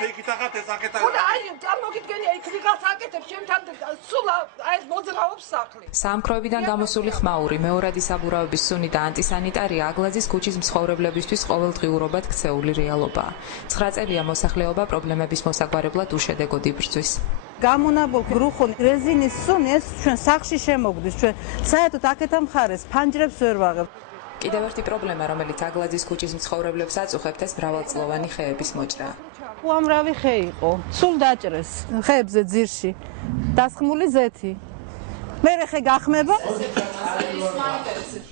შეიკითხათ ეს აკეთა. აი, წარმოგიდგენია იქ ვიღაც აკეთებს ჩემთან სულ აი მოძრაობს სახლი. სამქროებიდან გამოსული ხმაური, მეორადი საბურავების სუნი და ანტისანიტარია აგლაძის ქუჩის მცხოვრებლებისთვის ყოველდღიურობად ქცეული რეალობაა. 9 წელია მოსახლეობა პრობლემების მოსაგვარებლად უშედეგოდ იბრძვის. გამონაბოლ გრუხონ რეზინის სუნი ეს ჩვენ სახლში შემოგვდის, ჩვენ საერთოდ აკეთა მხარეს ფანჯრებს ვერ ვაღებთ. კიდევ ერთი პრობლემა, რომელიც აგლაძის ქუჩის მცხოვრებლებს აწუხებთ, ეს მრავალწლოვანი ხეების მოჭრა. უამრავი ხე იყო, სულ დაჭრეს ხეებზე ძირში, დასხმული ზეთი. მერე ხე გახმება.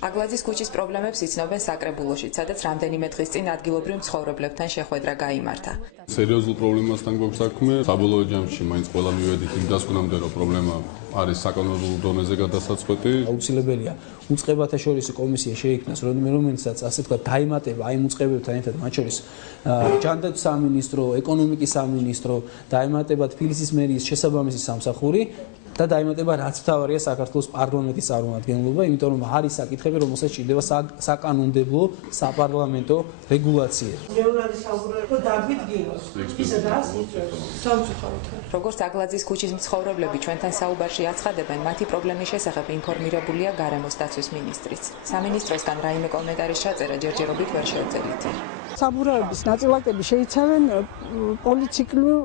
აგლაძის ქუჩის პრობლემებს იცნობენ საკრებულოში, სადაც რამდენიმე დღის წინ ადგილობრივ მცხოვრებლებთან შეხვედრა გაიმართა. სერიოზულ პრობლემასთან გვაქვს საქმე. საბოლოო ჯამში მაინც ყველა მივედით იმ დასკვნამდე, რომ პრობლემა არის საკანონმდებლო დონეზე გადასაწყვეტი. აუცილებელია უწყებათა შორის კომისია შეიქმნას, რომელსაც ასე თქვა დაემატება აი უწყებებთან ერთად, მათ შორის ჯანდაცვის სამინისტრო, ეკონომიკის სამინისტრო, დაემატება თბილისის მერიის შესაბამისი სამსახური. და დაემატება რაც მთავარია საქართველოს პარლამენტის წარმომადგენლობა, იმიტომ რომ არის საკითხები, რომელსაც ჭირდება საკანონმდებლო საპარლამენტო რეგულაცია. როგორც აგლაძის ქუჩის მცხოვრებლები ჩვენთან საუბარში აცხადებენ, მათი პრობლემის შესახებ ინფორმირებულია გარემოს დაცვის მინისტრიც. სამინისტროსგან რაიმე კომენტარის ჩაწერა ჯერჯერობით ვერ შეეძლოთ. საბურავების ნაწილაკები შეიცავენ პოლიციკლურ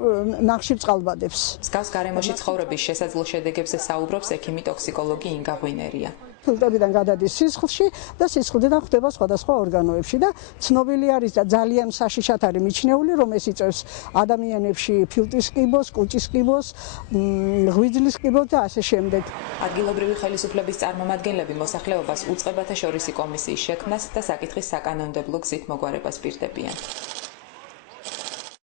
ნახშირწყალბადებს. მსგავს გარემოში ცხოვრების შესაძლო შედეგებზე საუბრობს ექიმი ტოქსიკოლოგი ინგა ღვინერია. ფილტრებიდან გადადის სისხლში და სისხლიდან ხვდება სხვადასხვა ორგანოებში და ცნობილი არის და ძალიან საშიშად არის მიჩნეული, რომ ეს იწევს ადამიანებში ფილტვის კიბოს, კუჭის კიბოს, ღვიძლის კიბოს და ასე შემდეგ. ადგილობრივი ხელისუფლების წარმომადგენლები მოსახლეობას უწყებათა შორისი კომისიის შექმნას და საკითხის საკანონმდებლო გზით მოგვარებას პირდებიან.